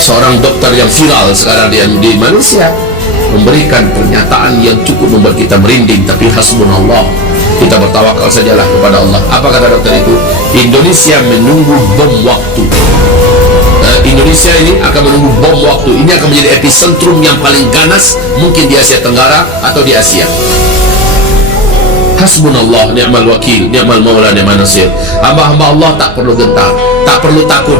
Seorang dokter yang viral sekarang di Malaysia memberikan pernyataan yang cukup membuat kita merinding, tapi hasbunallah, kita bertawakal sajalah kepada Allah. Apa kata dokter itu? Indonesia menunggu bom waktu. Indonesia ini akan menunggu bom waktu. Ini akan menjadi epicentrum yang paling ganas mungkin di Asia Tenggara atau di Asia. Hasbunallah, ni'mal wakil, ni'mal maula, ni'mal nasir. Hamba-hamba Allah tak perlu gentar, tak perlu takut.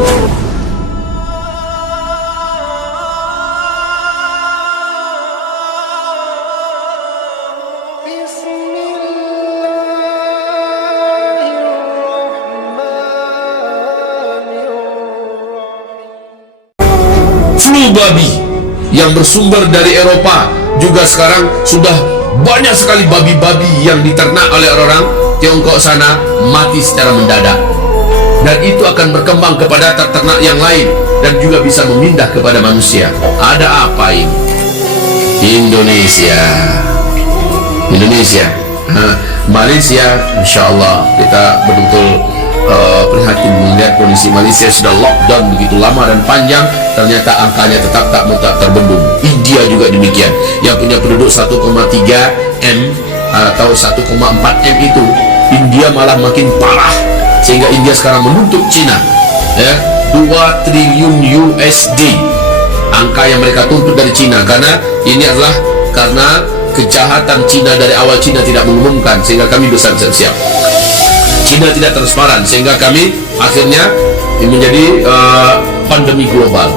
Flu babi yang bersumber dari Eropa juga sekarang sudah banyak sekali babi-babi yang diternak oleh orang Tiongkok sana mati secara mendadak, dan itu akan berkembang kepada ternak yang lain dan juga bisa memindah kepada manusia. Ada apa ini? Indonesia, Malaysia, insya Allah kita betul-betul prihatin melihat kondisi Malaysia sudah lockdown begitu lama dan panjang, ternyata angkanya tetap tak terbendung. India juga demikian, yang punya penduduk 1,3 M atau 1,4 M itu, India malah makin parah, sehingga India sekarang menuntut Cina 2 triliun USD, angka yang mereka tuntut dari Cina, karena ini adalah karena kejahatan Cina dari awal. Cina tidak mengumumkan sehingga kami bersiap-siap. Cina tidak transparan sehingga kami akhirnya menjadi pandemi global.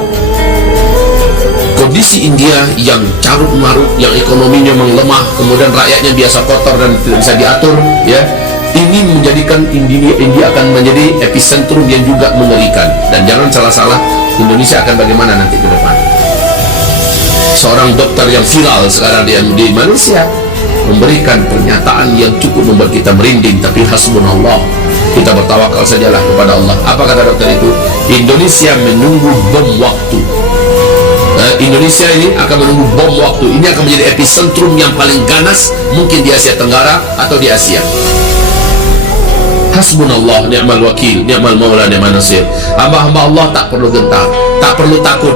Kondisi India yang carut marut, yang ekonominya memang lemah, kemudian rakyatnya biasa kotor dan tidak bisa diatur, ya, ini menjadikan India akan menjadi epicentrum yang juga mengerikan. Dan jangan salah-salah, Indonesia akan bagaimana nanti ke depan. Seorang dokter yang viral sekarang di Malaysia memberikan pernyataan yang cukup membuat kita merinding, tapi hasbunallah, kita bertawakal sajalah kepada Allah. Apa kata dokter itu? Indonesia menunggu bom waktu. Indonesia ini akan menunggu bom waktu. Ini akan menjadi epicentrum yang paling ganas mungkin di Asia Tenggara atau di Asia. Hasbunallah, ni'mal wakil, ni'mal maula, ni'mal nasir. Hamba-hamba Allah tak perlu gentar, tak perlu takut.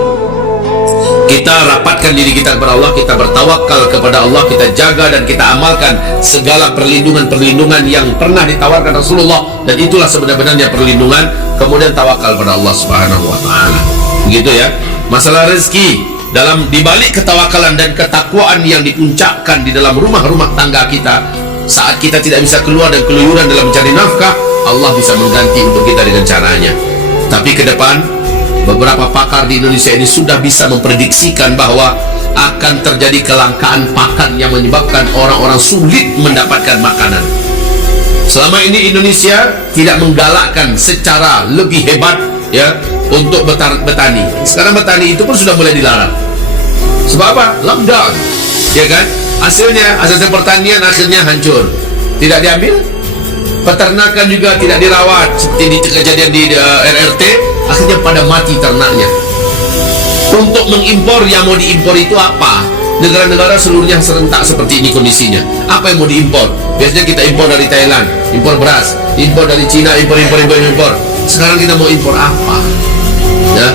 Kita rapatkan diri kita kepada Allah, kita bertawakal kepada Allah, kita jaga dan kita amalkan segala perlindungan-perlindungan yang pernah ditawarkan Rasulullah, dan itulah sebenarnya perlindungan. Kemudian tawakal pada Allah Subhanahu wa taala. Begitu ya. Masalah rezeki, dalam dibalik ketawakalan dan ketakwaan yang dipuncakkan di dalam rumah-rumah tangga kita, saat kita tidak bisa keluar dan keluyuran dalam mencari nafkah, Allah bisa mengganti untuk kita dengan caranya. Tapi ke depan, beberapa pakar di Indonesia ini sudah bisa memprediksikan bahwa akan terjadi kelangkaan pakan yang menyebabkan orang-orang sulit mendapatkan makanan. Selama ini Indonesia tidak menggalakkan secara lebih hebat, ya, untuk bertani. Sekarang bertani itu pun sudah mulai dilarang. Sebab apa? Lockdown, ya kan? Hasilnya, hasil pertanian akhirnya hancur, tidak diambil. Peternakan juga tidak dirawat, seperti di kejadian di RRT, akhirnya pada mati ternaknya. Untuk mengimpor, yang mau diimpor itu apa? Negara-negara seluruhnya serentak seperti ini kondisinya. Apa yang mau diimpor? Biasanya kita impor dari Thailand, impor beras, impor dari Cina, impor. Sekarang kita mau impor apa? Ya.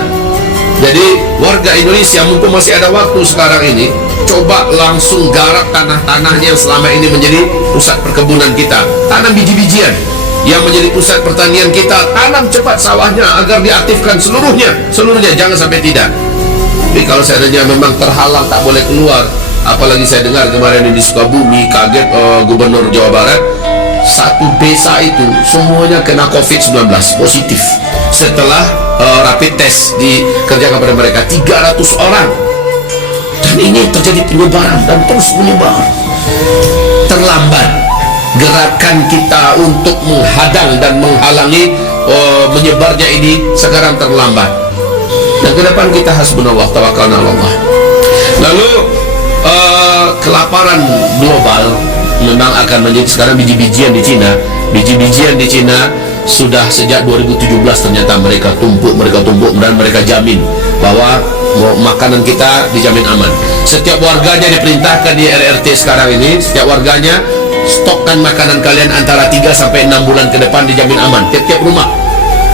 Jadi warga Indonesia, mumpung masih ada waktu sekarang ini, coba langsung garap tanah-tanahnya yang selama ini menjadi pusat perkebunan kita. Tanam biji-bijian yang menjadi pusat pertanian kita, tanam cepat sawahnya agar diaktifkan seluruhnya, jangan sampai tidak. Tapi kalau seandainya memang terhalang, tak boleh keluar, apalagi saya dengar kemarin di Sukabumi, kaget Gubernur Jawa Barat, satu desa itu semuanya kena COVID-19 positif setelah rapid test dikerjakan pada mereka 300 orang. Dan ini terjadi penyebaran dan terus menyebar. Terlambat gerakan kita untuk menghadang dan menghalangi menyebarnya ini, sekarang terlambat. Dan ke depan kita hasbunallah, tawakkalna Allah. Lalu kelaparan global memang akan menjadi sekarang biji-bijian di Cina. Biji-bijian di Cina sudah sejak 2017 ternyata mereka tumpuk dan mereka jamin bahwa makanan kita dijamin aman. Setiap warganya diperintahkan di RRT sekarang ini, setiap warganya stokkan makanan kalian antara 3 sampai 6 bulan ke depan dijamin aman. Tiap-tiap rumah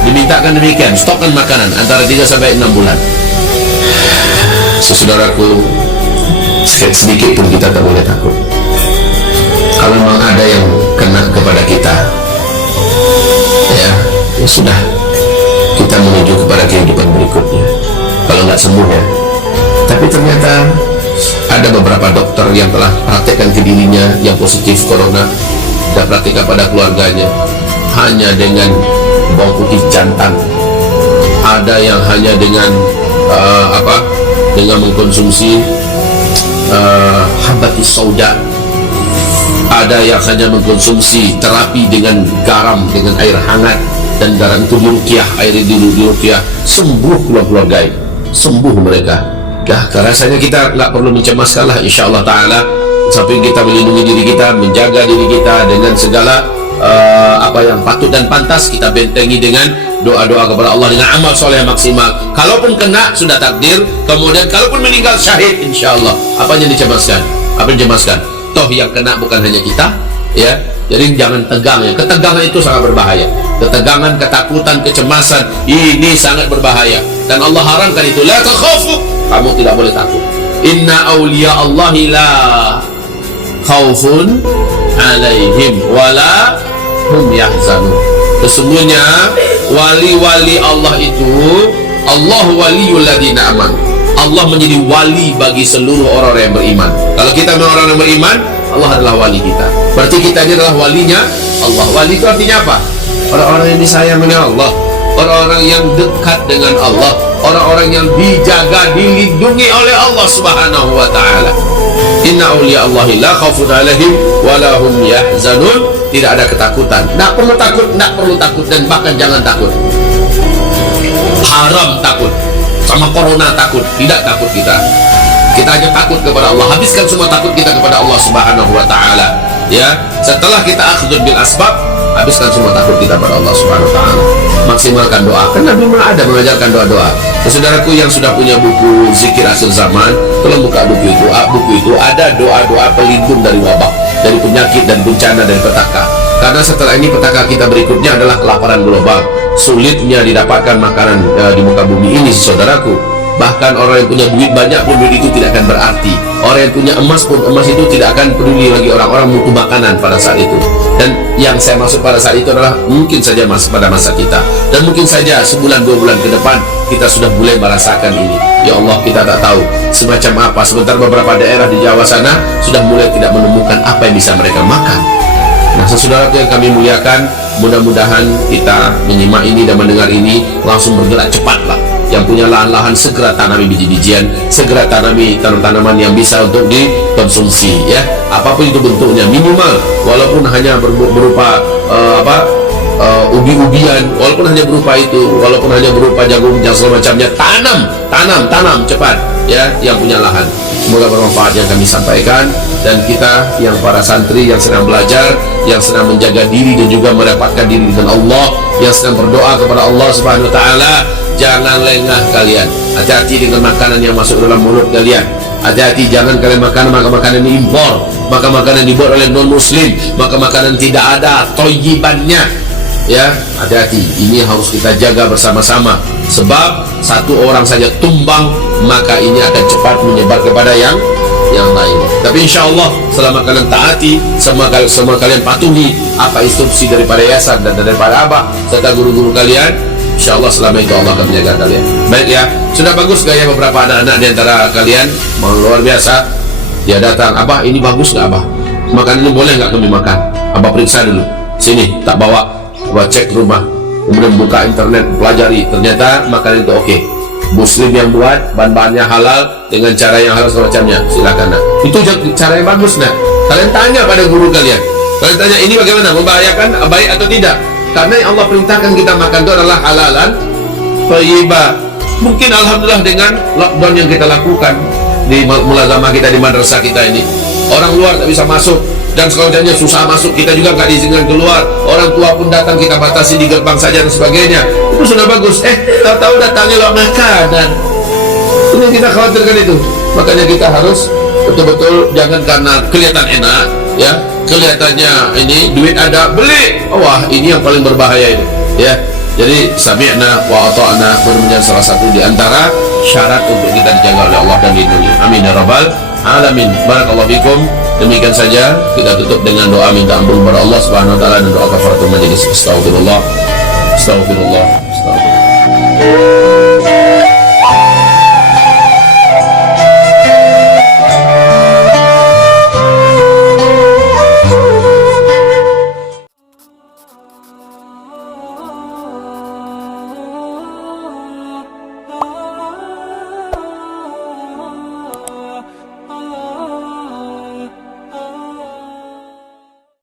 dimintakan demikian, stokkan makanan antara 3 sampai 6 bulan. saudaraku, sedikit pun kita tak boleh takut. Kalau memang ada yang kena kepada kita, ya sudah, kita menuju kepada kehidupan berikutnya. Kalau nggak sembuh ya. Tapi ternyata ada beberapa dokter yang telah praktekkan ke dirinya yang positif corona, dan praktekkan pada keluarganya hanya dengan bawang putih jantan. Ada yang hanya dengan dengan mengkonsumsi habatus sauda. Ada yang hanya mengkonsumsi terapi dengan garam, dengan air hangat, dan garam itu diruqyah, air diruqyah, sembuh keluarga, sembuh mereka. Dah, rasanya kita nggak perlu mencemaskanlah, insyaallah taala. Sampai kita melindungi diri kita, menjaga diri kita dengan segala apa yang patut dan pantas, kita bentengi dengan doa-doa kepada Allah, dengan amal soleh yang maksimal. Kalaupun kena, sudah takdir. Kemudian kalaupun meninggal syahid, insyaallah. Apa yang dicemaskan? Apa yang dicemaskan? Toh yang kena bukan hanya kita, ya. Jadi jangan tegang ya. Ketegangan itu sangat berbahaya. Ketegangan, ketakutan, kecemasan ini sangat berbahaya. Dan Allah haramkan itu. La takhafu. Kamu tidak boleh takut. Inna awliya Allahi la khawfun alaihim wala hum yahzanun. Sesungguhnya wali-wali Allah itu, Allah waliyul ladzina amanu. Allah menjadi wali bagi seluruh orang-orang yang beriman. Kalau kita memang orang yang beriman, Allah adalah wali kita. Berarti kita ini adalah walinya Allah. Wali itu artinya apa? Orang-orang yang disayang oleh Allah, orang-orang yang dekat dengan Allah, orang-orang yang dijaga, dilindungi oleh Allah Subhanahu wa taala. Inna awliya Allahi la khaufun alaihim wa la hum yahzanun. Tidak ada ketakutan. Tak perlu takut, tak perlu takut, dan bahkan jangan takut. Haram takut. Sama corona takut, tidak takut kita. Kita hanya takut kepada Allah. Habiskan semua takut kita kepada Allah Subhanahu wa taala. Ya, setelah kita akhdun bil asbab, habiskan semua takut kita kepada Allah Subhanahu wa taala. Maksimalkan doa. Karena memang ada mengajarkan doa-doa. Saudaraku yang sudah punya buku Zikir Akhir Zaman, tolong buka buku itu. Buku itu ada doa-doa pelindung dari wabah, dari penyakit dan bencana, dari petaka. Karena setelah ini petaka kita berikutnya adalah kelaparan global. Sulitnya didapatkan makanan di muka bumi ini, saudaraku. Bahkan orang yang punya duit banyak pun, duit itu tidak akan berarti. Orang yang punya emas pun, emas itu tidak akan peduli lagi. Orang-orang butuh makanan pada saat itu. Dan yang saya maksud pada saat itu adalah mungkin saja pada masa kita. Dan mungkin saja sebulan 2 bulan ke depan kita sudah mulai merasakan ini. Ya Allah, kita tak tahu semacam apa. Sebentar beberapa daerah di Jawa sana sudah mulai tidak menemukan apa yang bisa mereka makan. Nah, saudaraku yang kami muliakan, mudah-mudahan kita menyimak ini dan mendengar ini langsung bergerak cepatlah. Yang punya lahan-lahan segera tanami biji-bijian, segera tanami tanaman-tanaman yang bisa untuk dikonsumsi, ya. Apapun itu bentuknya, minimal walaupun hanya berupa ubi-ubian, walaupun hanya berupa itu, walaupun hanya berupa jagung dan segala macamnya, tanam cepat, ya, yang punya lahan. Semoga bermanfaat yang kami sampaikan, dan kita yang para santri yang sedang belajar, yang sedang menjaga diri dan juga merapatkan diri dengan Allah, yang sedang berdoa kepada Allah Subhanahu wa taala, jangan lengah kalian. Hati-hati dengan makanan yang masuk dalam mulut kalian. Hati-hati, jangan kalian makan makanan impor, makanan dibuat oleh non muslim, makanan tidak ada thayyibannya. Ya, hati-hati. Ini harus kita jaga bersama-sama. Sebab satu orang saja tumbang, maka ini akan cepat menyebar kepada yang lain. Tapi insya Allah selama kalian taati, semua kalian patuhi apa instruksi daripada yayasan dan daripada abah serta guru-guru kalian, insya Allah selama itu Allah akan menjaga kalian. Baik ya, sudah bagus gaya beberapa anak-anak di antara kalian, luar biasa. Dia datang, abah ini bagus nggak abah? Makanan ini boleh nggak kami makan? Abah periksa dulu. Sini, tak bawa. Abah cek rumah, kemudian buka internet, pelajari. Ternyata makanan itu oke. Muslim yang buat, bahan-bahannya halal dengan cara yang halal semacamnya, silakan nak. Itu cara yang bagus nak. Kalian tanya pada guru kalian. Kalian tanya ini bagaimana, membahayakan, baik atau tidak? Karena yang Allah perintahkan kita makan itu adalah halalan thayyibah. Mungkin alhamdulillah dengan lockdown yang kita lakukan di mulazamah kita, di madrasah kita ini, orang luar tak bisa masuk, dan sekolahnya susah masuk, kita juga nggak diizinkan keluar. Orang tua pun datang kita batasi di gerbang saja dan sebagainya. Itu sudah bagus. Tahu-tahu datangnya lewat makanan. Itu yang kita khawatirkan itu. Makanya kita harus betul-betul jangan karena kelihatan enak, ya, kelihatannya ini duit ada, beli. Wah, ini yang paling berbahaya itu, ya. Jadi sami'na wa ata'na, benar-benar salah satu di antara syarat untuk kita dijaga oleh Allah dan dilindungi. Amin ya rabbal alamin. Barakallahu fikum. Demikian saja, kita tutup dengan doa minta ampun kepada Allah Subhanahu wa taala dan doa kafaratul majelis. Astagfirullah.